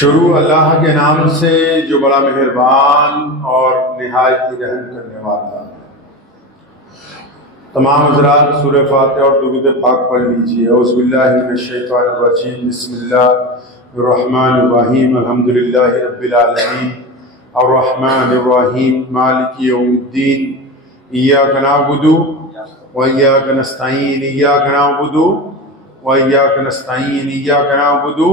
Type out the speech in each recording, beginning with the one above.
शुरू अल्लाह के नाम से जो बड़ा मेहरबान और निहायत रहम करने वाला है। तमाम हज़रात सूरह फातिहा और दुरूद पाक पढ़ लीजिए। औज़ुबिल्लाहि मिनश्शैतानिर्रजीम, बिस्मिल्लाहिर्रहमानिर्रहीम, अल्हम्दुलिल्लाहि रब्बिल आलमीन, अर्रहमानिर्रहीम, मालिकि यौमिद्दीन, इय्याका नअबुदु व इय्याका नस्तईन, इय्याका नअबुदु व इय्याका नस्तईन, इय्याका नअबुदु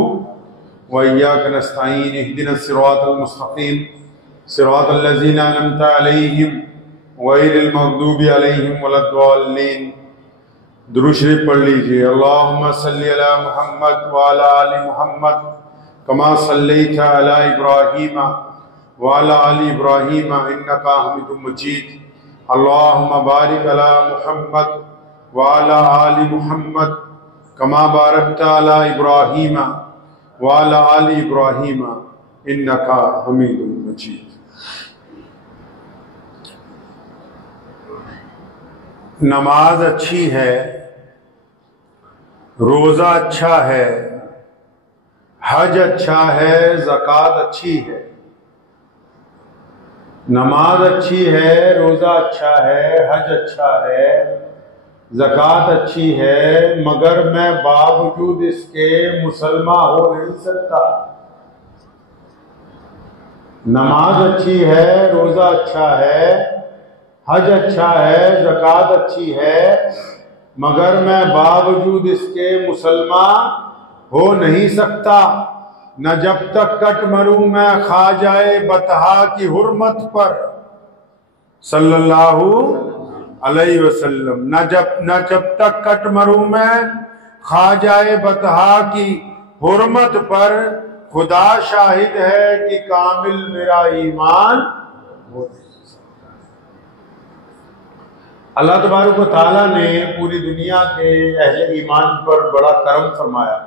व इय्याका नस्तईन, इहदिनस सिरातल मुस्तक़ीम, सिरातल लज़ीना अनअमता अलैहिम गैरिल मग़दूबि अलैहिम वलद्दाल्लीन। दुरूद शरीफ पढ़ लीजिए। अल्लाहुम्मा सल्लि अला मुहम्मद व अला आलि मुहम्मद कमा सल्लैता अला इब्राहीम व अला आलि इब्राहीम इन्नका हमीदुम मजीद। अल्लाहुम्मा बारिक अला मुहम्मद व अला आलि मुहम्मद कमा बारकता अला इब्राहीम व अला आलि इब्राहीम इन्नका हमीदुम मजीद। नमाज अच्छी है, रोज़ा अच्छा है, हज अच्छा है, ज़कात अच्छी है। नमाज अच्छी है, रोज़ा अच्छा है, हज अच्छा है, ज़कात अच्छी है, मगर मैं बावजूद इसके मुसलमान हो नहीं सकता। नमाज अच्छी है, रोज़ा अच्छा है, हज अच्छा है, ज़कात अच्छी है, मगर मैं बावजूद इसके मुसलमान हो नहीं सकता। न जब तक कट मरूं मैं ख्वाजाए बतहा की हुर्मत पर सल्लल्लाहु अलैहि वसल्लम। न जब तक कट मरूं मैं ख्वाजाए बतहा की हुर्मत पर, खुदा शाहिद है कि कामिल मेरा ईमान हो। अल्लाह तबारक व तआला ने पूरी दुनिया के अहले ईमान पर बड़ा करम फरमाया,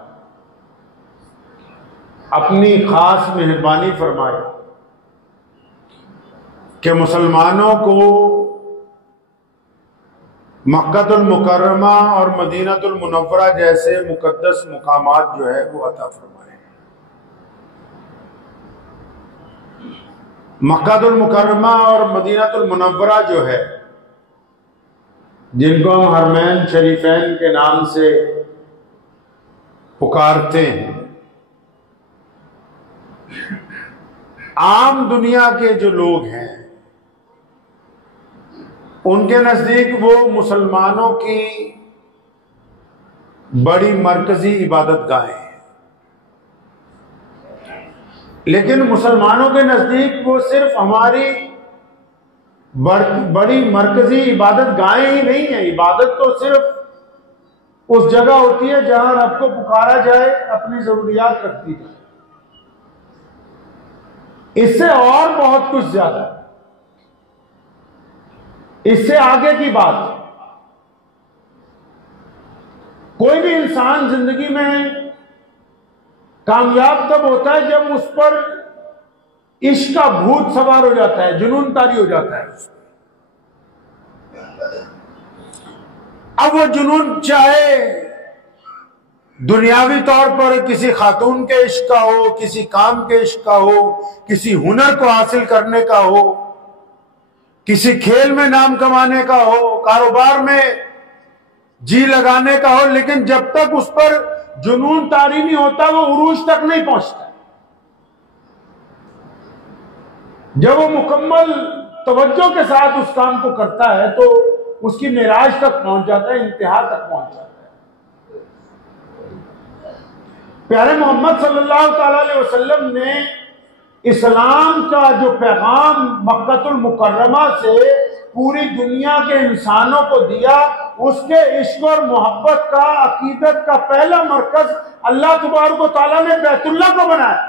अपनी खास मेहरबानी फरमाई कि मुसलमानों को मक्कातुल मुकर्रमा और मदीनातुल मुनव्वरा जैसे मुकद्दस मुकामात जो है वो अता फरमाए। मक्कातुल मुकर्रमा और मदीनातुल मुनव्वरा जो है, जिनको हम हरमैन शरीफैन के नाम से पुकारते हैं, आम दुनिया के जो लोग हैं उनके नजदीक वो मुसलमानों की बड़ी मरकजी इबादत गाहें हैं, लेकिन मुसलमानों के नजदीक वो सिर्फ हमारी बड़ी मरकजी इबादत गाहें ही नहीं है। इबादत तो सिर्फ उस जगह होती है जहां रब को पुकारा जाए, अपनी जरूरियात रखती जाए। इससे और बहुत कुछ ज्यादा है, इससे आगे की बात है। कोई भी इंसान जिंदगी में कामयाब तब होता है जब उस पर इश्क का भूत सवार हो जाता है, जुनून तारी हो जाता है। अब वो जुनून चाहे दुनियावी तौर पर किसी खातून के इश्क का हो, किसी काम के इश्क का हो, किसी हुनर को हासिल करने का हो, किसी खेल में नाम कमाने का हो, कारोबार में जी लगाने का हो, लेकिन जब तक उस पर जुनून तारी नहीं होता वो उरूज तक नहीं पहुंचता। जब वो मुकम्मल तवज्जो के साथ उस काम को करता है तो उसकी मेराज तक पहुंच जाता है, इंतहा तक पहुंच जाता है। प्यारे मोहम्मद सल्लल्लाहु अलैहि वसल्लम ने इस्लाम का जो पैगाम मक्कातुल मुकर्रमा से पूरी दुनिया के इंसानों को दिया, उसके इश्क और मोहब्बत का, अकीदत का पहला मरकज अल्लाह तबारक व तआला ने बैतुल्ला को बनाया।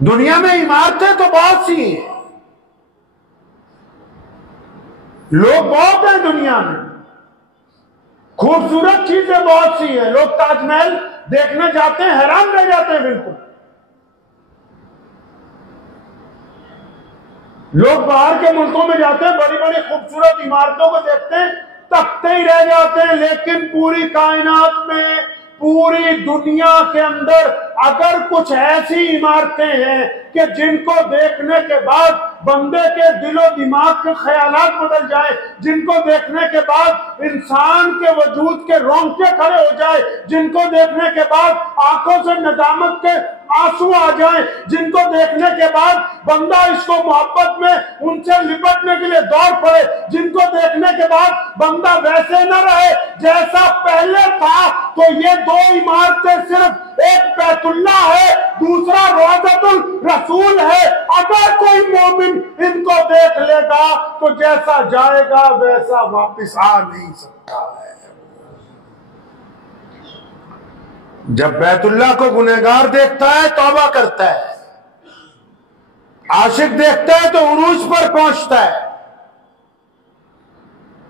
दुनिया में इमारतें तो बहुत सी हैं, लोग बहुत हैं दुनिया में, खूबसूरत चीजें बहुत सी हैं। लोग ताजमहल देखने जाते हैं, हैरान रह जाते हैं। बिल्कुल लोग बाहर के मुल्कों में जाते हैं, बड़ी बड़ी खूबसूरत इमारतों को देखते हैं, तकते ही रह जाते हैं। लेकिन पूरी कायनात में पूरी दुनिया के अंदर अगर कुछ ऐसी इमारतें हैं कि जिनको देखने के बाद बंदे के दिलो दिमाग के ख्यालात बदल जाए, जिनको देखने के बाद इंसान के वजूद के रोंगटे खड़े हो जाए, जिनको देखने के बाद आंखों से नदामत के आंसू आ जाए, जिनको देखने के बाद बंदा इसको मोहब्बत में उनसे लिपटने के लिए दौड़ पड़े, जिनको देखने के बाद बंदा वैसे न रहे जैसा पहले था, तो ये दो इमारतें सिर्फ एक बैतुल्लाह है, दूसरा रोज़तुल रसूल है। अगर कोई मोमिन इनको देख लेगा तो जैसा जाएगा वैसा वापस आ नहीं सकता है। जब बैतुल्लाह को गुनहगार देखता है तौबा करता है, आशिक देखता है तो उरूज पर पहुंचता है।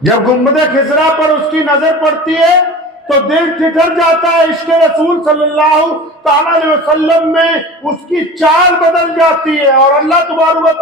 जब गुंबदे खिजरा पर उसकी नजर पड़ती है तो दिल ठिठर जाता है। इश्क रसूल सल्लल्लाहु ताला अलैहि वसल्लम में उसकी चाल बदल जाती है। और अल्लाह तबारक व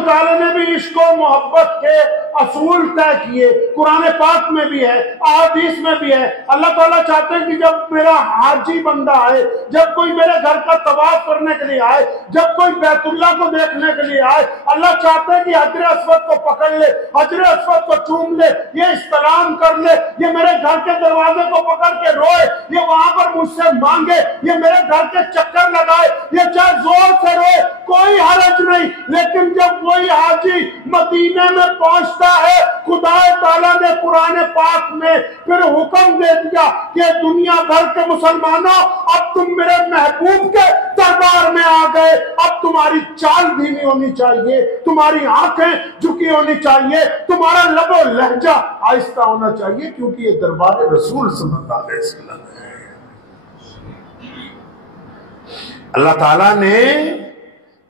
तआला ने भी इश्क और मोहब्बत के असूल तय किए। कुरान पाक में भी है, अहादीस में भी है। अल्लाह ताला चाहते हैं कि जब मेरा हाजी बंदा आए, जब कोई मेरे घर का तवाफ करने के लिए आए, जब कोई बैतुल्लाह को देखने के लिए आए, अल्लाह चाहते हैं कि हजर अस्वद को पकड़ ले, हजर अस्वद को चूम ले, ये इस्तलाम कर ले, ये मेरे घर के दरवाजे को पकड़ के रोए, ये वहां पर मुझसे मांगे, ये मेरे घर के चक्कर लगाए, ये चाहे जोर से रोए, कोई हरज नहीं। लेकिन जब वही हाजी मदीने में पहुंचता है, खुदा ताला ने कुरान पाक में फिर हुक्म दे दिया कि दुनिया भर के मुसलमानों, अब तुम मेरे महबूब के दरबार में आ गए। अब तुम्हारी चाल धीमी होनी चाहिए, तुम्हारी आंखें झुकी होनी चाहिए, तुम्हारा लबो लहजा आहिस्ता होना चाहिए, क्योंकि ये दरबार रसूल सल्लल्लाहु अलैहि वसल्लम है। अल्लाह ताला ने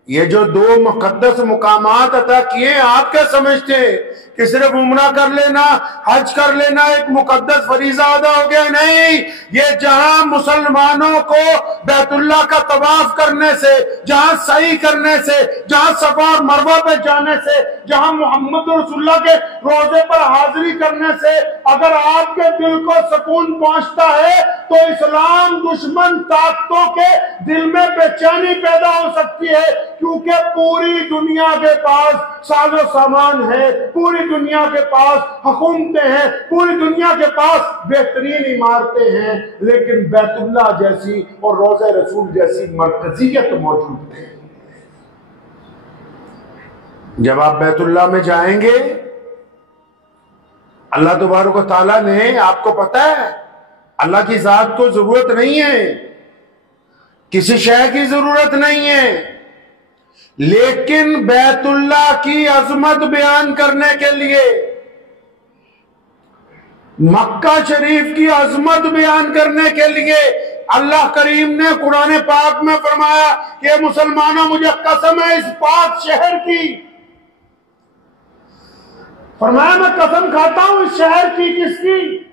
ये जो दो मुकद्दस मुकामात अता किए, आप क्या समझते हैं कि सिर्फ उम्रा कर लेना, हज कर लेना एक मुकद्दस फरीजा अदा हो गया? नहीं, ये जहां मुसलमानों को बैतुल्लाह का तवाफ करने से, जहां सही करने से, जहां सफा और मरवा पे जाने से, जहां मोहम्मद रसूलुल्लाह के रोजे पर हाजिरी करने से अगर आपके दिल को सुकून पहुंचता है, तो इस्लाम दुश्मन ताकतों के दिल में बेचैनी पैदा हो सकती है, क्योंकि पूरी दुनिया के पास साजो सामान है, पूरी दुनिया के पास हुकूमतें हैं, पूरी दुनिया के पास बेहतरीन इमारतें हैं, लेकिन बैतुल्लाह जैसी और रोज़े रसूल जैसी मरकजियत मौजूद नहीं। जब आप बैतुल्लाह में जाएंगे, अल्लाह तबारक व तआला ने, आपको पता है अल्लाह की जात को जरूरत नहीं है, किसी शय की जरूरत नहीं है, लेकिन बैतुल्लाह की अजमत बयान करने के लिए, मक्का शरीफ की अजमत बयान करने के लिए अल्लाह करीम ने कुरान पाक में फरमाया कि मुसलमानों, मुझे कसम है इस पाक शहर की, फरमाया मैं कसम खाता हूं इस शहर की, किसकी?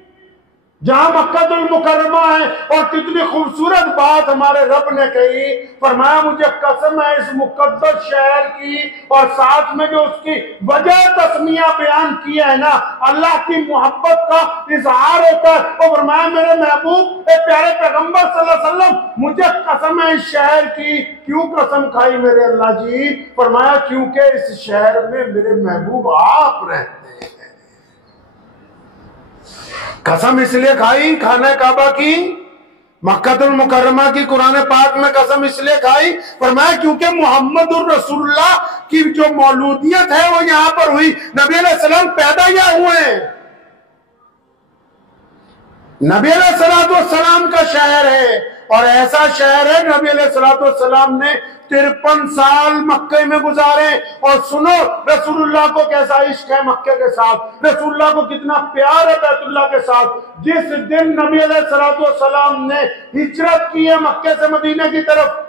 जहां मक्कातुल मुकर्रमा है। और कितनी खूबसूरत बात हमारे रब ने कही, फरमाया मुझे कसम है इस मुकद्दस शहर की, और साथ में जो उसकी वजह तस्मिया बयान किया है ना, अल्लाह की मोहब्बत का इजहार होता है। और फरमाया मेरे महबूब प्यारे पैगंबर सल्लल्लाहु अलैहि वसल्लम, मुझे कसम है इस शहर की। क्यों कसम खाई मेरे अल्लाह जी? फरमाया क्योंकि इस शहर में मेरे महबूब आप रहते हैं। कसम इसलिए खाई खाना काबा की, मक्कातुल मुकर्रमा की कुरान पाक में कसम इसलिए खाई, फरमाया क्योंकि मोहम्मदुर रसूलुल्लाह की जो मौलूदियत है वो यहां पर हुई। नबी अलैहि सलाम पैदा यहाँ हुए हैं, नबी अलैहिस्सलाम का शहर है, और ऐसा शहर है नबी अलैहिस्सलाम ने 53 साल मक्के में गुजारे। और सुनो रसूलुल्लाह को कैसा इश्क है मक्के के साथ, रसूलुल्लाह को कितना प्यार है बैतुल्लाह के साथ। जिस दिन नबी अलैहिस्सलाम ने हिजरत की है मक्के से मदीने की तरफ,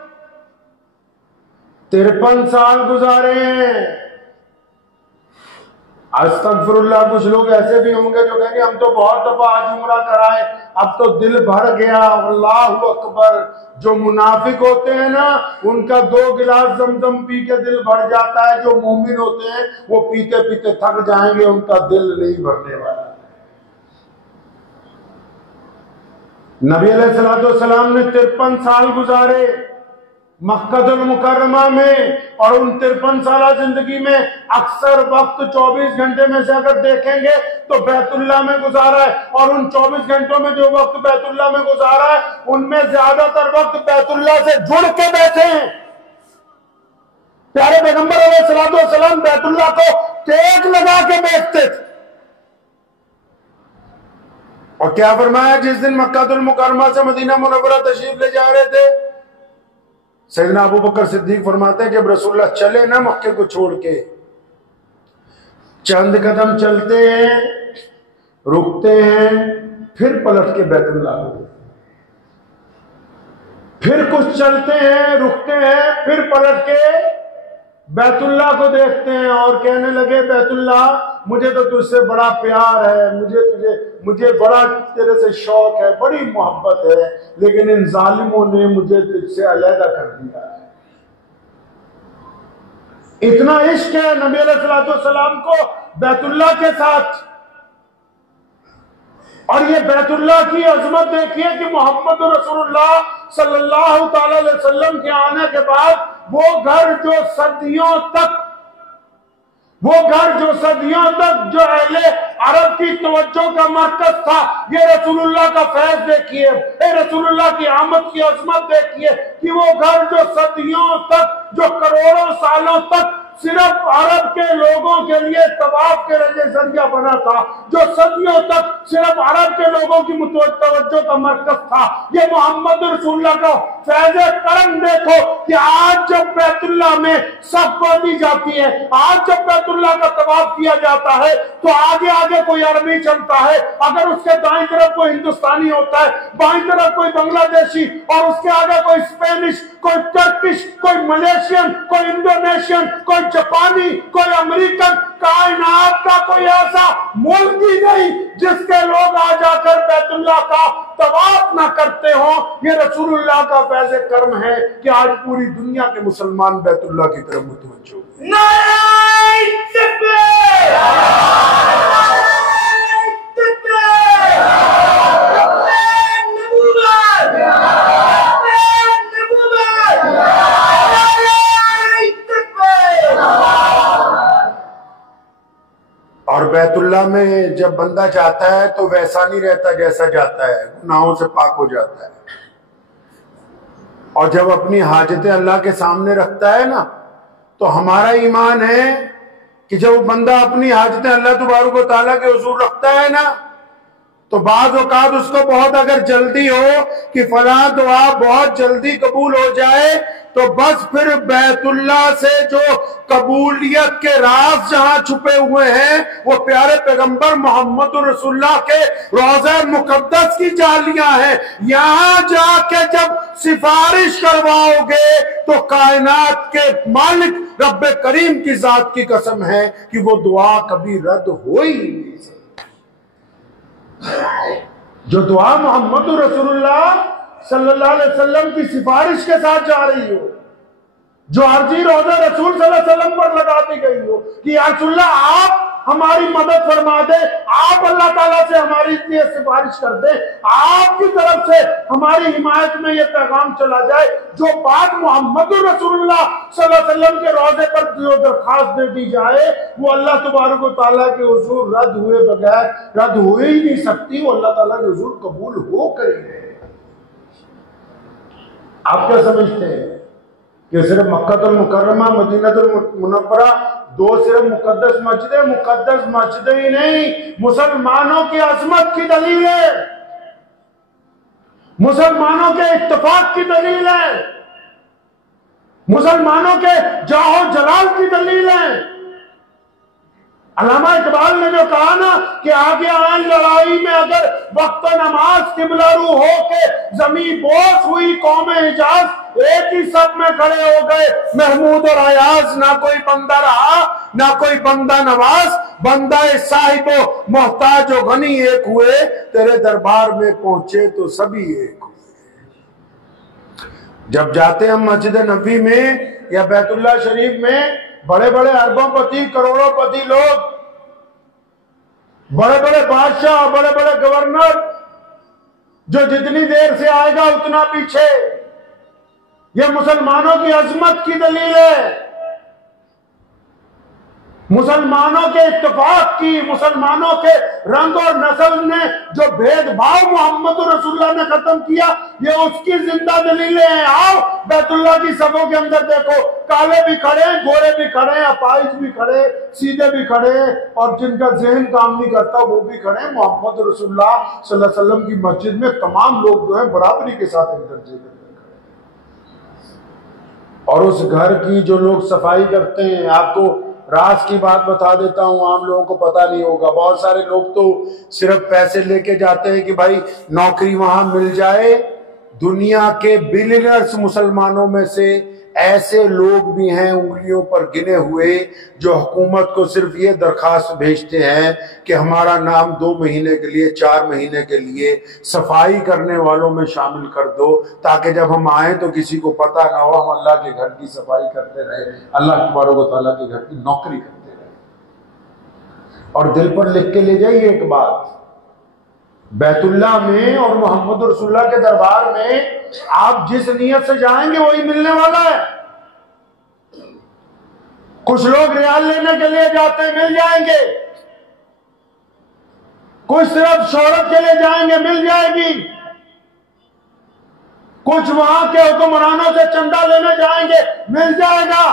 53 साल गुजारे हैं। अस्तगफिरुल्लाह, कुछ लोग ऐसे भी होंगे जो कहेंगे हम तो बहुत दफा आज उम्रा कराए, अब तो दिल भर गया। अल्लाहु अकबर। जो मुनाफिक होते हैं ना, उनका 2 गिलास जमजम पी के दिल भर जाता है, जो मोमिन होते हैं वो पीते पीते थक जाएंगे, उनका दिल नहीं भरने वाला। नबी अलैहिस्सलाम ने 53 साल गुजारे मक्कातुल मुकर्रमा में, और उन 53 साल जिंदगी में अक्सर वक्त 24 घंटे में से अगर देखेंगे तो बैतुल्लाह में गुजारा है, और उन 24 घंटों में जो वक्त बैतुल्लाह में गुजारा है उनमें ज्यादातर वक्त बैतुल्लाह से जुड़ के बैठे हैं। प्यारे पैगंबर अलैहिस्सलाम बैतुल्लाह को टेक लगा के बैठते थे। और क्या फरमाया, जिस दिन मक्कातुल मुकर्रमा से मदीना मुनव्वरा तशरीफ ले जा रहे थे, सैयदना अबू बकर सिद्दीक फरमाते हैं जब रसूलुल्लाह चले ना मक्के को छोड़ के, चंद कदम चलते हैं, रुकते हैं, फिर पलट के बैतुल्लाह को, फिर कुछ चलते हैं, रुकते हैं, फिर पलट के बैतुल्लाह को देखते हैं और कहने लगे बैतुल्लाह मुझे तो तुझसे बड़ा प्यार है, मुझे बड़ा तेरे से शौक है, बड़ी मोहब्बत है, लेकिन इन जालिमों ने मुझे तुझसे अलहदा कर दिया है। इतना इश्क है नबी अलैहिस्सलाम को बैतुल्लाह के साथ। और ये बैतुल्लाह की अजमत देखिए कि मोहम्मद रसूलुल्लाह सल्लल्लाहु ताला अलैहि वसल्लम के आने के बाद वो घर जो सदियों तक जो अहले अरब की तवज्जो का मरकज था, ये रसूलुल्लाह का फैज देखिए, रसूलुल्लाह की आमद की अजमत देखिए कि वो घर जो सदियों तक, जो करोड़ों सालों तक सिर्फ अरब के लोगों के लिए तवाफ के जरिया बना था, जो सदियों तक सिर्फ अरब के लोगों की तवज्जो का मरकज था, ये मोहम्मद रसूलुल्लाह का फैज़ करम देखो कि आज जब बैतुल्लाह में सब दी जाती है, आज जब बैतुल्लाह का तवाफ किया जाता है तो आगे आगे कोई अरबी चलता है, अगर उसके दाईं तरफ कोई हिंदुस्तानी होता है, बाईं तरफ कोई बांग्लादेशी, और उसके आगे कोई स्पेनिश, कोई टर्किश, कोई मलेशियन, कोई इंडोनेशियन, कोई जापानी, कोई अमेरिकन, कायनात का कोई ऐसा मुल्क ही नहीं जिसके लोग आ जाकर बैतुल्लाह का तवाफ ना करते हो। ये रसूलुल्लाह का फैज़े कर्म है कि आज पूरी दुनिया के मुसलमान बैतुल्लाह की तरफ मुतवज्जो हैं। नारे तकबीर, और बैतुल्लाह में जब बंदा जाता है तो वैसा नहीं रहता जैसा जाता है, गुनाहों से पाक हो जाता है। और जब अपनी हाजतें अल्लाह के सामने रखता है ना, तो हमारा ईमान है कि जब बंदा अपनी हाजतें अल्लाह तबारक व तआला के हुजूर रखता है ना, तो बाज़ औक़ात उसको बहुत अगर जल्दी हो कि फलां दुआ बहुत जल्दी कबूल हो जाए, तो बस फिर बैतुल्लाह से जो कबूलियत के राज जहां छुपे हुए हैं वो प्यारे पैगंबर मोहम्मद रसूलुल्लाह के रोज़ा मुक़द्दस की जालियां हैं। यहां जाके जब सिफारिश करवाओगे तो कायनात के मालिक रब्बे करीम की जात की कसम है कि वो दुआ कभी रद्द हो ही नहीं सकती। जो दुआ मोहम्मद रसूलुल्लाह सल्लल्लाहु अलैहि वसल्लम की सिफारिश के साथ जा रही हो, जो अर्जी रोज़ा रसूल सल्लल्लाहु अलैहि वसल्लम पर लगा दी गई हो कि या रसूलुल्लाह आप हमारी मदद फरमा दे, आप अल्लाह ताला से हमारी इतनी सिफारिश कर दे, आपकी तरफ से हमारी हिमायत में ये पैगाम चला जाए, जो बात मोहम्मद रसूलुल्लाह सल्लल्लाहु अलैहि वसल्लम के रोज़े पर जो दरखास्त दे दी जाए वो अल्लाह तबारक व तआला के हुजूर रद्द हुए बगैर रद्द हो ही नहीं सकती, वो अल्लाह ताला के हुजूर कबूल हो करेंगे। आप क्या समझते हैं कि सिर्फ मक्कातुल मुकर्रमा, मदीनातुल मुनव्वरा दो सिर्फ मुकद्दस मस्जिदें ही नहीं, मुसलमानों की अजमत की दलील है, मुसलमानों के इत्तेफाक की दलील है, मुसलमानों के जाहो जलाल की दलील है। अल्लामा इकबाल ने जो कहा ना कि आगे आए लड़ाई में अगर वक्त नमाज किबलारू हो के जमी बोस हुई कौम हिजाज, एक ही सब में खड़े हो गए महमूद और अयाज, ना कोई बंदा रहा ना कोई बंदा नवाज, बंदा साहिबो मोहताज और गनी एक हुए, तेरे दरबार में पहुंचे तो सभी एक हुए। जब जाते हम मस्जिद नबी में या बैतुल्लाह शरीफ में, बड़े बड़े अरबोंपति करोड़ोंपति लोग, बड़े बड़े बादशाह, बड़े बड़े गवर्नर जो जितनी देर से आएगा उतना पीछे। ये मुसलमानों की अजमत की दलील है, मुसलमानों के इत्तेफाक की, मुसलमानों के रंग और नस्ल ने जो भेदभाव मोहम्मद रसूलुल्लाह ने खत्म किया, ये उसकी जिंदा दलीलें हैं। आओ बैतुल्लाह की सभों के अंदर देखो, काले भी खड़े, गोरे भी खड़े, अपाहिज भी खड़े, सीधे भी खड़े, और जिनका जहन काम नहीं करता वो भी खड़े। मोहम्मद रसूलुल्लाह सल्लल्लाहु अलैहि वसल्लम की मस्जिद में तमाम लोग जो है बराबरी के साथ एक दर्जे के और उस घर की जो लोग सफाई करते हैं, आपको राज की बात बता देता हूं, आम लोगों को पता नहीं होगा। बहुत सारे लोग तो सिर्फ पैसे लेके जाते हैं कि भाई नौकरी वहां मिल जाए। दुनिया के बिलियनर्स मुसलमानों में से ऐसे लोग भी हैं उंगलियों पर गिने हुए, जो हुकूमत को सिर्फ ये दरखास्त भेजते हैं कि हमारा नाम 2 महीने के लिए, 4 महीने के लिए सफाई करने वालों में शामिल कर दो, ताकि जब हम आए तो किसी को पता ना हो हम अल्लाह के घर की सफाई करते रहे, अल्लाह तबारक व तआला के घर की नौकरी करते रहे। और दिल पर लिख के ले जाइए एक बात, बैतुल्लाह में और मोहम्मद रसूलुल्लाह के दरबार में आप जिस नियत से जाएंगे वही मिलने वाला है। कुछ लोग रियाल लेने के लिए जाते हैं, मिल जाएंगे। कुछ सिर्फ शोहरत के लिए जाएंगे, मिल जाएगी। कुछ वहां के हुक्मरानों से चंदा लेने जाएंगे, मिल जाएगा।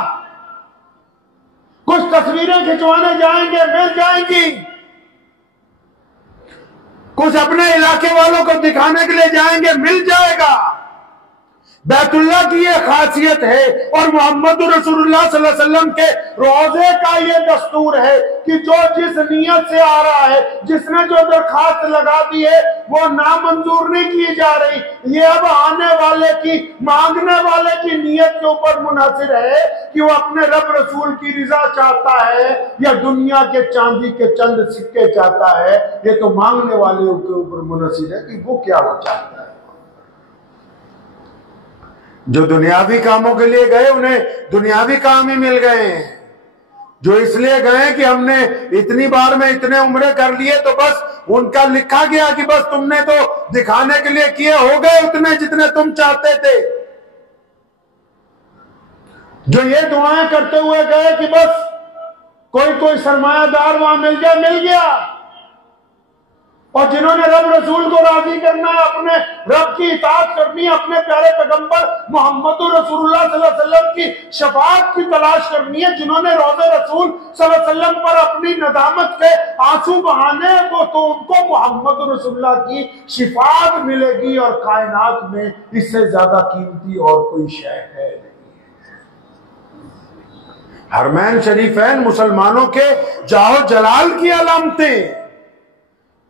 कुछ तस्वीरें खिंचवाने जाएंगे, मिल जाएंगी। कुछ अपने इलाके वालों को दिखाने के लिए जाएंगे, मिल जाएगा। बैतुल्लाह की ये खासियत है और मोहम्मद रसूलुल्लाह सल्लल्लाहु अलैहि वसल्लम के रोजे का ये दस्तूर है कि जो जिस नियत से आ रहा है, जिसने जो दरखास्त लगा दी है, वो नामंजूर नहीं की जा रही। ये अब आने वाले की, मांगने वाले की नियत के ऊपर मुनहसर है कि वो अपने रब रसूल की रिजा चाहता है या दुनिया के चांदी के चंद सिक्के चाहता है। ये तो मांगने वाले के ऊपर मुनहसर है कि वो क्या वो चाहता है। जो दुनियावी कामों के लिए गए उन्हें दुनियावी काम ही मिल गए हैं। जो इसलिए गए कि हमने इतनी बार में इतने उम्रे कर लिए, तो बस उनका लिखा गया कि बस तुमने तो दिखाने के लिए किए, हो गए उतने जितने तुम चाहते थे। जो ये दुआएं करते हुए गए कि बस कोई सरमायादार वहां मिल जाए, मिल गया। और जिन्होंने रब रसूल को राजी करना है, अपने रब की इताअत करनी है, अपने प्यारे पैगंबर मोहम्मद रसूलुल्लाह सल्लल्लाहु अलैहि वसल्लम की शफाअत की तलाश करनी है, जिन्होंने रोज़े रसूल सल्लल्लाहु अलैहि वसल्लम पर अपनी नदामत के आंसू बहाने, वो तो उनको मोहम्मद रसूलुल्लाह की शिफाअत मिलेगी। और कायनात में इससे ज्यादा कीमती और कोई शय है नहीं। हरमैन शरीफैन मुसलमानों के जाहो जलाल की अलामतें,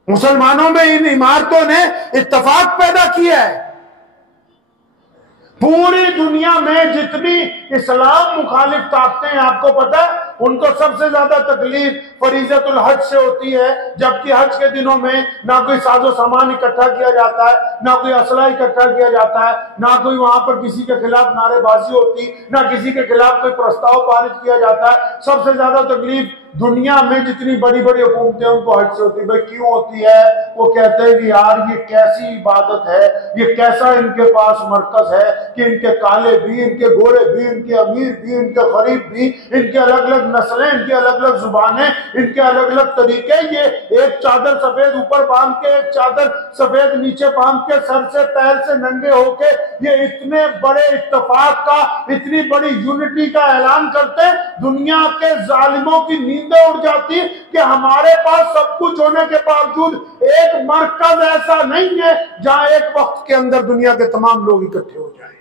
मुसलमानों में इन इमारतों ने इत्तेफाक पैदा किया है। पूरी दुनिया में जितनी इस्लाम मुखालिफ ताकतें हैं, आपको पता है, उनको सबसे ज्यादा तकलीफ फरीजतुल हज से होती है। जबकि हज के दिनों में ना कोई साजो सामान इकट्ठा किया जाता है, ना कोई असला इकट्ठा किया जाता है, ना कोई वहां पर किसी के खिलाफ नारेबाजी होती, ना किसी के खिलाफ कोई प्रस्ताव पारित किया जाता है। सबसे ज्यादा तकलीफ दुनिया में जितनी बड़ी बड़ी हुकूमतें उनको हज से होती है। भाई क्यों होती है? वो कहते हैं कि यार ये कैसी इबादत है, ये कैसा इनके पास मरकज है कि इनके काले भी, इनके गोरे भी, इनके अमीर भी, इनके गरीब भी, इनके अलग अलग नस्लें, इनके अलग अलग जुबानें, इनके अलग अलग तरीके। ये एक चादर सफेद ऊपर बांध के, एक चादर सफेद नीचे बांध के, सर से पैर से नंगे होके ये इतने बड़े इत्तेफाक का, इतनी बड़ी यूनिटी का ऐलान करते। दुनिया के जालिमों की नींदें उड़ जाती कि हमारे पास सब कुछ होने के बावजूद एक मरकज ऐसा नहीं है जहां एक वक्त के अंदर दुनिया के तमाम लोग इकट्ठे हो जाएं।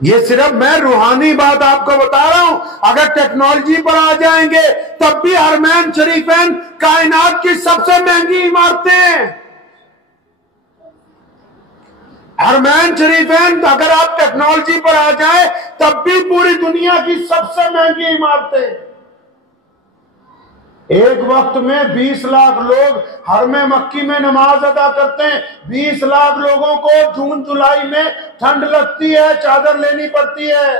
ये सिर्फ मैं रूहानी बात आपको बता रहा हूं। अगर टेक्नोलॉजी पर आ जाएंगे तब भी हरमैन शरीफैन कायनात की सबसे महंगी इमारतें हैं। हरमैन शरीफैन अगर आप टेक्नोलॉजी पर आ जाए तब भी पूरी दुनिया की सबसे महंगी इमारतें। एक वक्त में 20 लाख लोग हरमे मक्की में नमाज अदा करते हैं। 20 लाख लोगों को जून जुलाई में ठंड लगती है, चादर लेनी पड़ती है।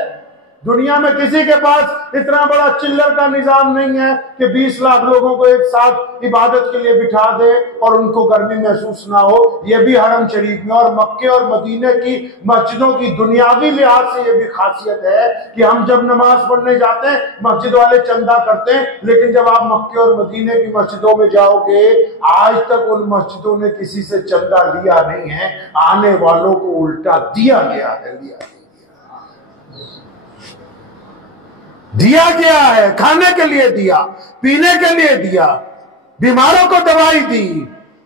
दुनिया में किसी के पास इतना बड़ा चिल्लर का निजाम नहीं है कि 20 लाख लोगों को एक साथ इबादत के लिए बिठा दे और उनको गर्मी महसूस ना हो। यह भी हरम शरीफ में और मक्के और मदीने की मस्जिदों की दुनियावी लिहाज से यह भी खासियत है कि हम जब नमाज पढ़ने जाते हैं मस्जिद वाले चंदा करते हैं, लेकिन जब आप मक्के और मदीने की मस्जिदों में जाओगे आज तक उन मस्जिदों ने किसी से चंदा लिया नहीं है, आने वालों को उल्टा दिया गया है। दिया गया है, खाने के लिए दिया, पीने के लिए दिया, बीमारों को दवाई दी,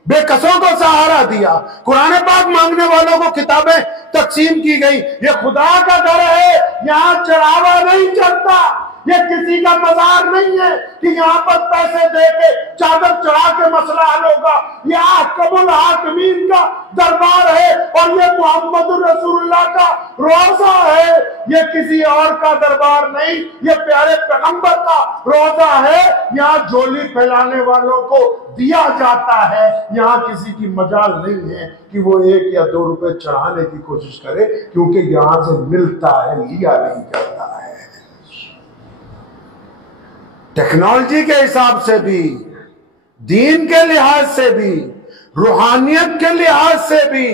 बेकसों को सहारा दिया, कुरान पाक मांगने वालों को किताबें तकसीम की गई। ये खुदा का घर है, यहां चढ़ावा नहीं चढ़ता। ये किसी का बाजार नहीं है कि यहाँ पर पैसे दे के चादर चढ़ा के मसला हल होगा। यह कबुल हाकिमीन का दरबार है और ये मोहम्मद रसूलुल्लाह का रोजा है। ये किसी और का दरबार नहीं, ये प्यारे पैगंबर का रोजा है। यहाँ झोली फैलाने वालों को दिया जाता है। यहाँ किसी की मजाल नहीं है कि वो 1 या 2 रुपए चढ़ाने की कोशिश करे, क्योंकि यहां से मिलता है, लिया नहीं करता है। टेक्नोलॉजी के हिसाब से भी, दीन के लिहाज से भी, रूहानियत के लिहाज से भी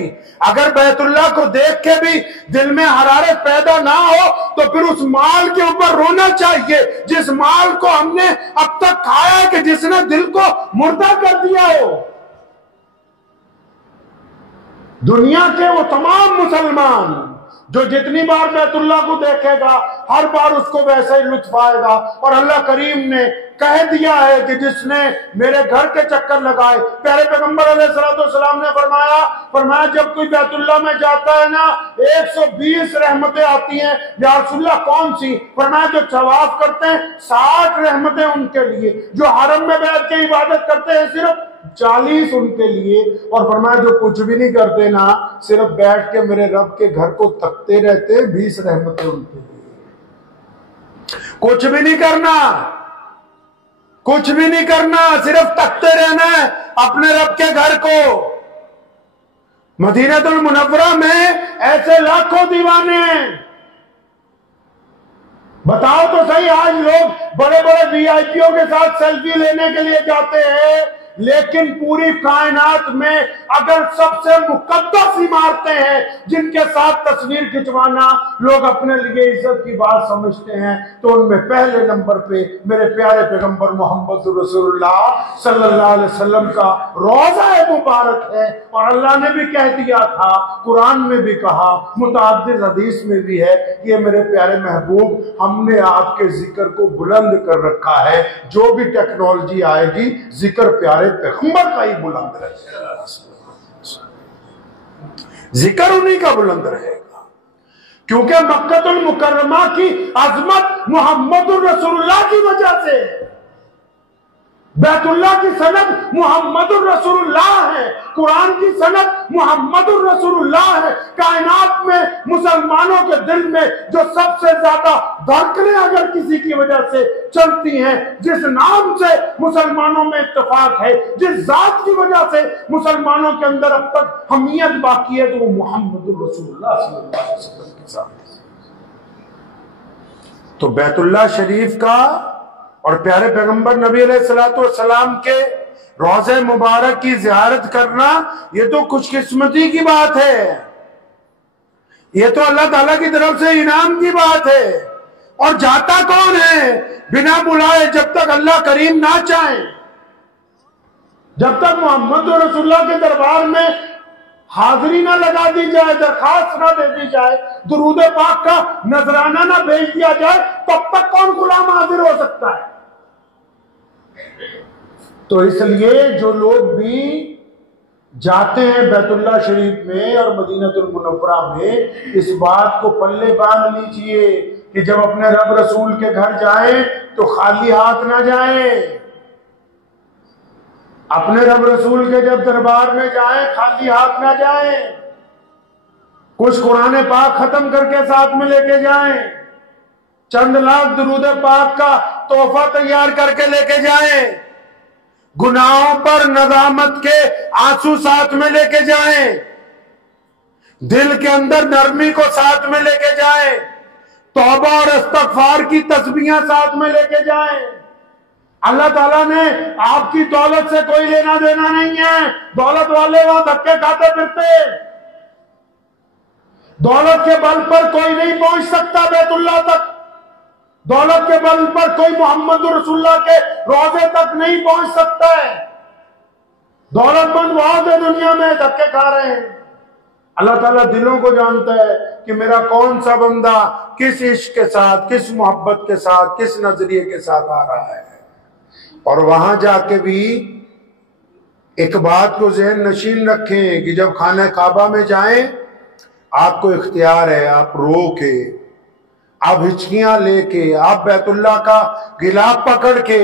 अगर बैतुल्लाह को देख के भी दिल में हरारत पैदा ना हो तो फिर उस माल के ऊपर रोना चाहिए जिस माल को हमने अब तक खाया है, कि जिसने दिल को मुर्दा कर दिया हो। दुनिया के वो तमाम मुसलमान जो जितनी बार बैतुल्लाह को देखेगा हर बार उसको वैसा ही लुत्फ आएगा। और अल्लाह करीम ने कह दिया है कि जिसने मेरे घर के चक्कर लगाए, प्यारे पैगंबर अलैहिस्सलाम ने फरमाया जब कोई बैतुल्लाह में जाता है ना 120 रहमतें आती हैं। या रसूलल्लाह कौन सी? फरमाया जो तवाफ करते हैं 60 रहमतें उनके लिए, जो हरम में बैठ के इबादत करते हैं सिर्फ 40 उनके लिए, और फरमाया जो कुछ भी नहीं करते ना, सिर्फ बैठ के मेरे रब के घर को तकते रहते, 20 रहमतें उनके लिए। कुछ भी नहीं करना, कुछ भी नहीं करना, सिर्फ तकते रहना है अपने रब के घर को। मदीनतुल मुनव्वरा में ऐसे लाखों दीवाने हैं। बताओ तो सही, आज लोग बड़े बड़े वीआईपीओ के साथ सेल्फी लेने के लिए जाते हैं, लेकिन पूरी कायनात में अगर सबसे मुकद्दस इमारतें हैं जिनके साथ तस्वीर खिंचवाना लोग अपने लिए इज्जत की बात समझते हैं, तो उनमें पहले नंबर पे मेरे प्यारे पैगंबर मोहम्मद रसूलुल्लाह सल्लल्लाहु अलैहि वसल्लम का रोजा मुबारक है। और अल्लाह ने भी कह दिया था, कुरान में भी कहा, मुतअद्दिद हदीस में भी है कि ये मेरे प्यारे महबूब हमने आपके जिक्र को बुलंद कर रखा है। जो भी टेक्नोलॉजी आएगी जिक्र प्यारे पैगंबर का ही बुलंद रहेगा, जिक्र उन्हीं का बुलंद रहेगा, क्योंकि मक्कतुल मुकर्रमा की अजमत मोहम्मदुर रसूलुल्लाह की वजह से, बैतुल्लाह की सनद मोहम्मदुर रसूलुल्लाह है, कुरान की सनद मोहम्मदुर रसूलुल्लाह है। कायनात में मुसलमानों के दिल में जो सबसे ज्यादा धड़कनें अगर किसी की वजह से चलती हैं, जिस नाम से मुसलमानों में इत्तेफाक है, जिस जात की वजह से मुसलमानों के अंदर अब तक हमीयत बाकी है, तो वो मोहम्मदुर रसूलुल्लाह सल्लल्लाहु अलैहि वसल्लम के साथ। तो बैतुल्लाह शरीफ का और प्यारे पैगंबर नबी अलैहिस्सलाम के रोज़े मुबारक की ज़ियारत करना, ये तो खुशकिस्मती की बात है, ये तो अल्लाह ताला की तरफ से इनाम की बात है। और जाता कौन है बिना बुलाए? जब तक अल्लाह करीम ना चाहे, जब तक मोहम्मद रसूलुल्लाह के दरबार में हाजिरी ना लगा दी जाए, दरखास्त ना दे दी जाए, दुरूद पाक का नजराना ना भेज दिया जाए, तब तक कौन गुलाम हाजिर हो सकता है? तो इसलिए जो लोग भी जाते हैं बैतुल्लाह शरीफ में और मदीनतुल मुनव्वरा में, इस बात को पल्ले बांध लीजिए कि जब अपने रब रसूल के घर जाएं तो खाली हाथ ना जाएं। अपने रब रसूल के जब दरबार में जाएं खाली हाथ ना जाएं, कुछ कुरान पाक खत्म करके साथ में लेके जाएं, चंद लाख दुरूद पाक का तोहफा तैयार करके लेके जाएं, गुनाहों पर नदामत के आंसू साथ में लेके जाएं, दिल के अंदर नरमी को साथ में लेके जाएं, तौबा और इस्तगफार की तस्बीहां साथ में लेके जाएं। अल्लाह ताला ने आपकी दौलत से कोई लेना देना नहीं है। दौलत वाले वहां धक्के खाते फिरते, दौलत के बल पर कोई नहीं पहुंच सकता बैतुल्लाह तक। दौलत के बल पर कोई मोहम्मद रसूलुल्लाह के रोजे तक नहीं पहुंच सकता है। दौलतमंद बहुत है दुनिया में, धक्के खा रहे हैं। अल्लाह ताला दिलों को जानता है कि मेरा कौन सा बंदा किस इश्क के साथ, किस मोहब्बत के साथ, किस नजरिए के साथ आ रहा है। और वहां जाके भी एक बात को ज़हन नशीन रखें कि जब खाना काबा में जाएं, आपको इख्तियार है, आप रो के, आप हिचकियां लेके, आप बैतुल्लाह का गिलाफ पकड़ के,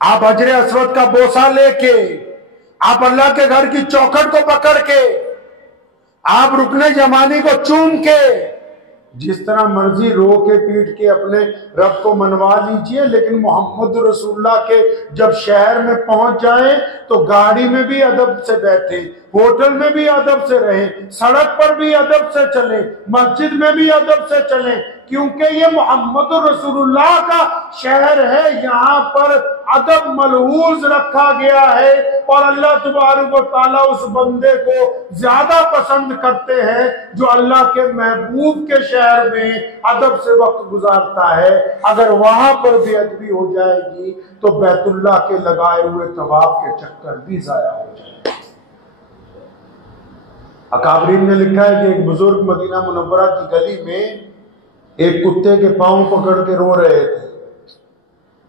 आप हजरे अस्वद का बोसा लेके, आप अल्लाह के घर की चौखट को पकड़ के, आप रुकने जमानी को चूम के, जिस तरह मर्जी रो के पीट के अपने रब को मनवा लीजिए। लेकिन मोहम्मद रसूलुल्लाह के जब शहर में पहुंच जाएं तो गाड़ी में भी अदब से बैठे, होटल में भी अदब से रहें, सड़क पर भी अदब से चले, मस्जिद में भी अदब से चलें, क्योंकि ये मोहम्मद रसूलुल्लाह का शहर है। यहाँ पर अदब मलहूज रखा गया है और अल्लाह तबारक व तआला उस बंदे को ज्यादा पसंद करते हैं जो अल्लाह के महबूब के शहर में अदब से वक्त गुजारता है। अगर वहां पर बेअदबी हो जाएगी तो बैतुल्लाह के लगाए हुए तवाफ के चक्कर भी जाया हो जाएंगे। अकाबरीन ने लिखा है कि एक बुजुर्ग मदीना मुनव्वरा की गली में एक कुत्ते के पांव पकड़ के रो रहे थे।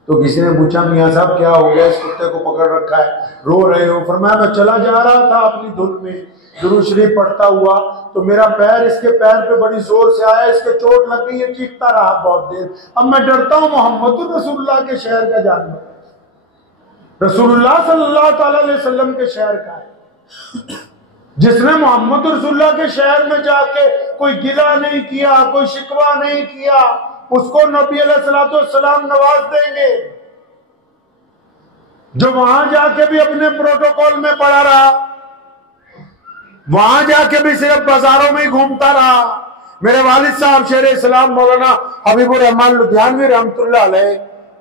तो किसी ने पूछा, मियां साहब क्या हो गया, इस कुत्ते को पकड़ रखा है, रो रहे हो? फरमाया, मैं चला जा रहा था अपनी धुन में दुरूद शरीफ पढ़ता हुआ, तो मेरा पैर इसके पैर पे बड़ी जोर से आया, इसके चोट लग गई, ये चीखता रहा बहुत देर। अब मैं डरता हूं मोहम्मद रसूलुल्लाह के शहर का जानवर, रसूलुल्लाह सल्लल्लाहु अलैहि वसल्लम के शहर का है। जिसने मोहम्मद रसूलुल्लाह के शहर में जाके कोई गिला नहीं किया, कोई शिकवा नहीं किया, उसको नबी अलैहिस्सलाम नवाज देंगे। जो वहां जाके भी अपने प्रोटोकॉल में पड़ा रहा, वहां जाके भी सिर्फ बाजारों में ही घूमता रहा। मेरे वालिद साहब शेर इस्लाम मौलाना हबीबुर रहमान लुधियानवी रहमतुल्लाह अलैह,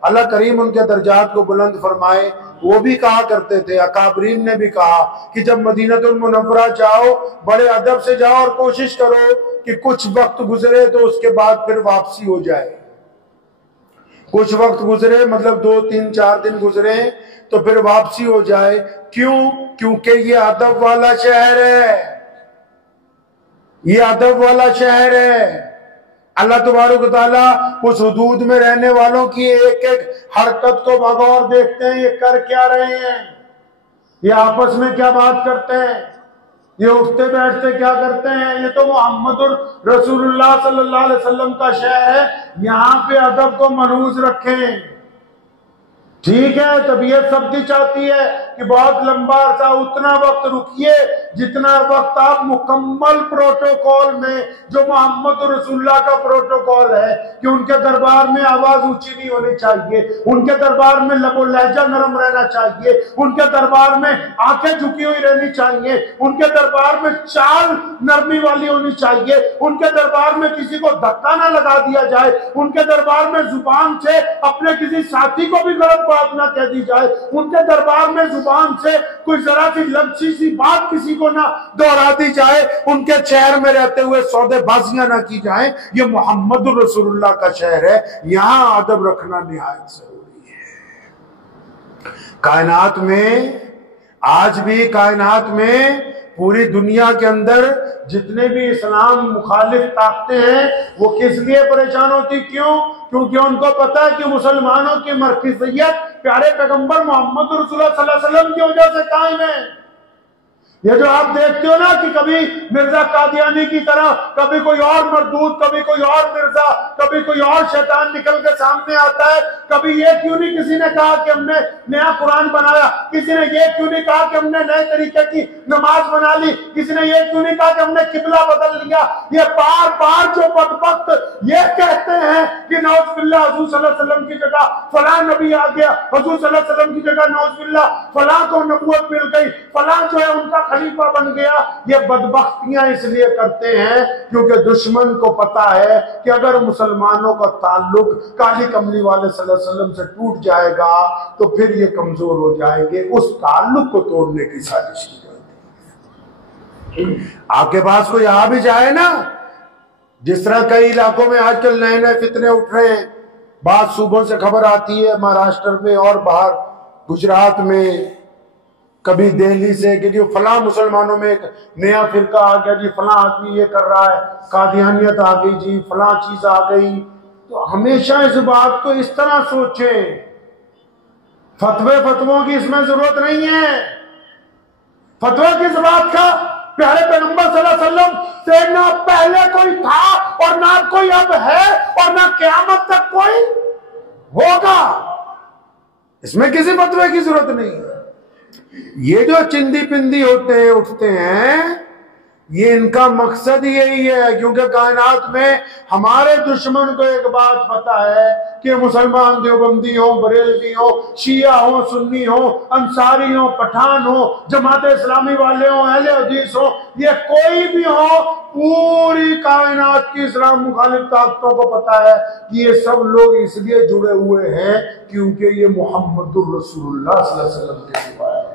अल्लाह करीम उनके दर्जात को बुलंद फरमाए, वो भी कहा करते थे, अकाबरीन ने भी कहा कि जब मदीनतुल मुनव्वरा जाओ बड़े अदब से जाओ और कोशिश करो कि कुछ वक्त गुजरे तो उसके बाद फिर वापसी हो जाए। कुछ वक्त गुजरे मतलब 2, 3, 4 दिन गुजरे तो फिर वापसी हो जाए। क्यों? क्योंकि ये अदब वाला शहर है, ये अदब वाला शहर है। अल्लाह तबारक तआला उस हुदूद में रहने वालों की एक एक हरकत को बगौर देखते हैं, ये कर क्या रहे हैं, ये आपस में क्या बात करते हैं, ये उठते बैठते क्या करते हैं। ये तो मोहम्मद रसूलुल्लाह सल्लल्लाहु अलैहि वसल्लम का शहर है, यहाँ पे अदब को मलहूज रखें। ठीक है, तबीयत सबकी चाहती है कि बहुत लंबा अरसा उतना वक्त रुकिए जितना वक्त आप मुकम्मल प्रोटोकॉल में, जो मोहम्मद रसूलुल्लाह का प्रोटोकॉल है कि उनके दरबार में आवाज ऊंची नहीं होनी चाहिए, उनके दरबार में लबो लहजा नरम रहना चाहिए, उनके दरबार में आंखें झुकी हुई रहनी चाहिए, उनके दरबार में चाल नरमी वाली होनी चाहिए, उनके दरबार में किसी को धक्का ना लगा दिया जाए, उनके दरबार में जुबान से अपने किसी साथी को भी गलत बात ना कह दी जाए, उनके दरबार में जुबान से कोई जरा सी लफ्जी सी बात किसी को ना दोहरा दी जाए, उनके शहर में रहते हुए सौदेबाजियां ना की जाए। ये मोहम्मद रसूलुल्लाह का शहर है, यहां अदब रखना निहायत जरूरी है। कायनात में आज भी, कायनात में पूरी दुनिया के अंदर जितने भी इस्लाम मुखालिफ ताकतें हैं वो किस लिए परेशान होती? क्यों? क्योंकि उनको पता है कि मुसलमानों की मरकजियत प्यारे पैगंबर मोहम्मद रसूलुल्लाह सल्लल्लाहु अलैहि वसल्लम की वजह से कायम है। ये जो आप देखते हो ना कि कभी मिर्जा कादियानी की तरह कभी कोई और मरदूद, कभी कोई और मिर्जा, कभी कोई और शैतान निकल के सामने आता है। कभी ये क्यों नहीं किसी ने कहा कि हमने नया कुरान बनाया, किसी ने ये क्यों नहीं कहा कि हमने नए तरीके की नमाज बना ली, किसी ने ये क्यों नहीं कहा कि हमने किबला बदल लिया। ये बार बार जो बदबख्त ये कहते हैं कि नौज़ुबिल्लाह हुज़ूर सल्लल्लाहु अलैहि वसल्लम की जगह फलां नबी आ गया, हुज़ूर सल्लल्लाहु अलैहि वसल्लम की जगह नौज़ुबिल्लाह फलां को नबूवत मिल गई, फला जो है उनका खलीफा बन गया। ये बदबख्तियां इसलिए करते हैं क्योंकि दुश्मन को पता है कि अगर मुसलमानों का ताल्लुक काली कमली वाले सल्लल्लाहु अलैहि वसल्लम से टूट जाएगा तो फिर ये कमजोर हो जाएंगे। उस ताल्लुक को तोड़ने की साजिश की जाती है। आपके पास कोई आ भी जाए ना, जिस तरह कई इलाकों में आजकल नए नए फितने उठ रहे हैं, बात सूबों से खबर आती है महाराष्ट्र में और बाहर गुजरात में, कभी दिल्ली से कि जो फला मुसलमानों में एक नया फिरका आ गया जी, फला आदमी ये कर रहा है, कादियानियत आ गई जी, फला चीज आ गई। तो हमेशा इस बात को इस तरह सोचें, फतवों की इसमें जरूरत नहीं है। फतवा किस बात का? प्यारे पैगंबर सल्लल्लाहु अलैहि वसल्लम से ना पहले कोई था और ना कोई अब है और ना क़यामत तक कोई होगा। इसमें किसी फतवे की जरूरत नहीं है। ये जो चिंदी पिंदी होते हैं उठते हैं, ये इनका मकसद यही है, क्योंकि कायनात में हमारे दुश्मन को एक बात पता है कि मुसलमान देवबंदी हो, बरेलवी हो, शिया हो, सुन्नी हो, अंसारी हो, पठान हो, जमात इस्लामी वाले हो, अहले हदीस हो, ये कोई भी हो, पूरी कायनात की इस्लाम मुखालिफ ताकतों को पता है कि ये सब लोग इसलिए जुड़े हुए हैं क्योंकि ये मुहम्मदुर रसूलुल्लाह सल्लल्लाहु अलैहि वसल्लम के सिवा है।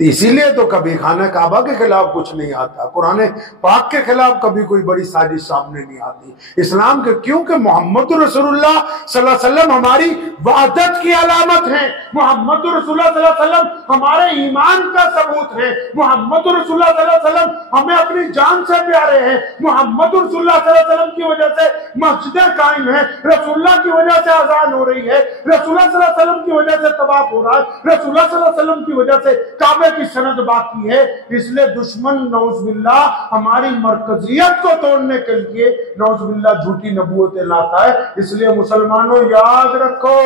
इसीलिए तो कभी खाना काबा के खिलाफ कुछ नहीं आता, कुरान पाक के खिलाफ कभी कोई बड़ी साजिश सामने नहीं आती इस्लाम के, क्योंकि मोहम्मद रसूलुल्लाह सल्लल्लाहु अलैहि वसल्लम हमारी वहदत की अलामत है। मोहम्मद रसूलुल्लाह सल्लल्लाहु अलैहि वसल्लम हमारे ईमान का सबूत है। मोहम्मद रसूलुल्लाह सल्लल्लाहु अलैहि वसल्लम हमें अपनी जान से प्यारे हैं। मोहम्मद रसूलुल्लाह सल्लल्लाहु अलैहि वसल्लम की वजह से मस्जिदें कायम है, रसूलुल्लाह की वजह से अजान हो रही है, रसूलुल्लाह सल्लल्लाहु अलैहि वसल्लम की वजह से तवाफ हो रहा है, रसूलुल्लाह सल्लल्लाहु अलैहि वसल्लम की वजह से काबे की सनद बाकी है। इसलिए दुश्मन नौज़बिल्लाह हमारी मरकजियत को तोड़ने के लिए नौज़बिल्लाह झूठी नबूवतें लाता है। इसलिए मुसलमानों याद रखो,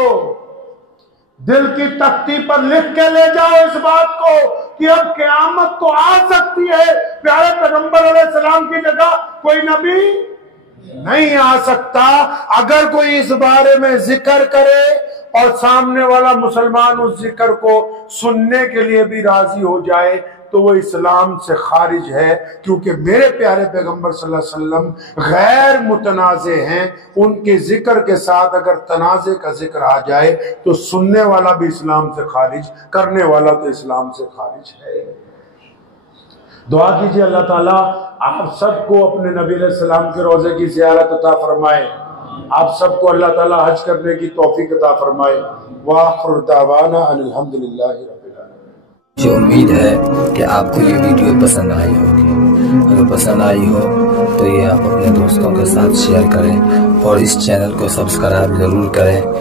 दिल की तख्ती पर लिख के ले जाओ इस बात को कि अब क़यामत तो आ सकती है, प्यारे पैगंबर अलैहिस्सलाम की जगह कोई नबी नहीं आ सकता। अगर कोई इस बारे में जिक्र करे और सामने वाला मुसलमान उस जिक्र को सुनने के लिए भी राजी हो जाए तो वो इस्लाम से खारिज है, क्योंकि मेरे प्यारे पैगंबर सल्लल्लाहु अलैहि वसल्लम गैर मुतनाज़े हैं। उनके जिक्र के साथ अगर तनाज़े का जिक्र आ जाए तो सुनने वाला भी इस्लाम से खारिज, करने वाला तो इस्लाम से खारिज है। दुआ कीजिए अल्लाह ताला आप सबको अपने नबी अलैहिस्सलाम के रोज़े की ज़ियारत अता फरमाए, आप सबको अल्लाह ताला हज करने की तौफीक अता फरमाए। व आखिर दावाना अनिल हम्दुलिल्लाहि रब्बिल आलमीन। मुझे उम्मीद है कि आपको ये वीडियो पसंद आई होगी। अगर पसंद आई हो तो ये आप अपने दोस्तों के साथ शेयर करें और इस चैनल को सब्सक्राइब जरूर करें।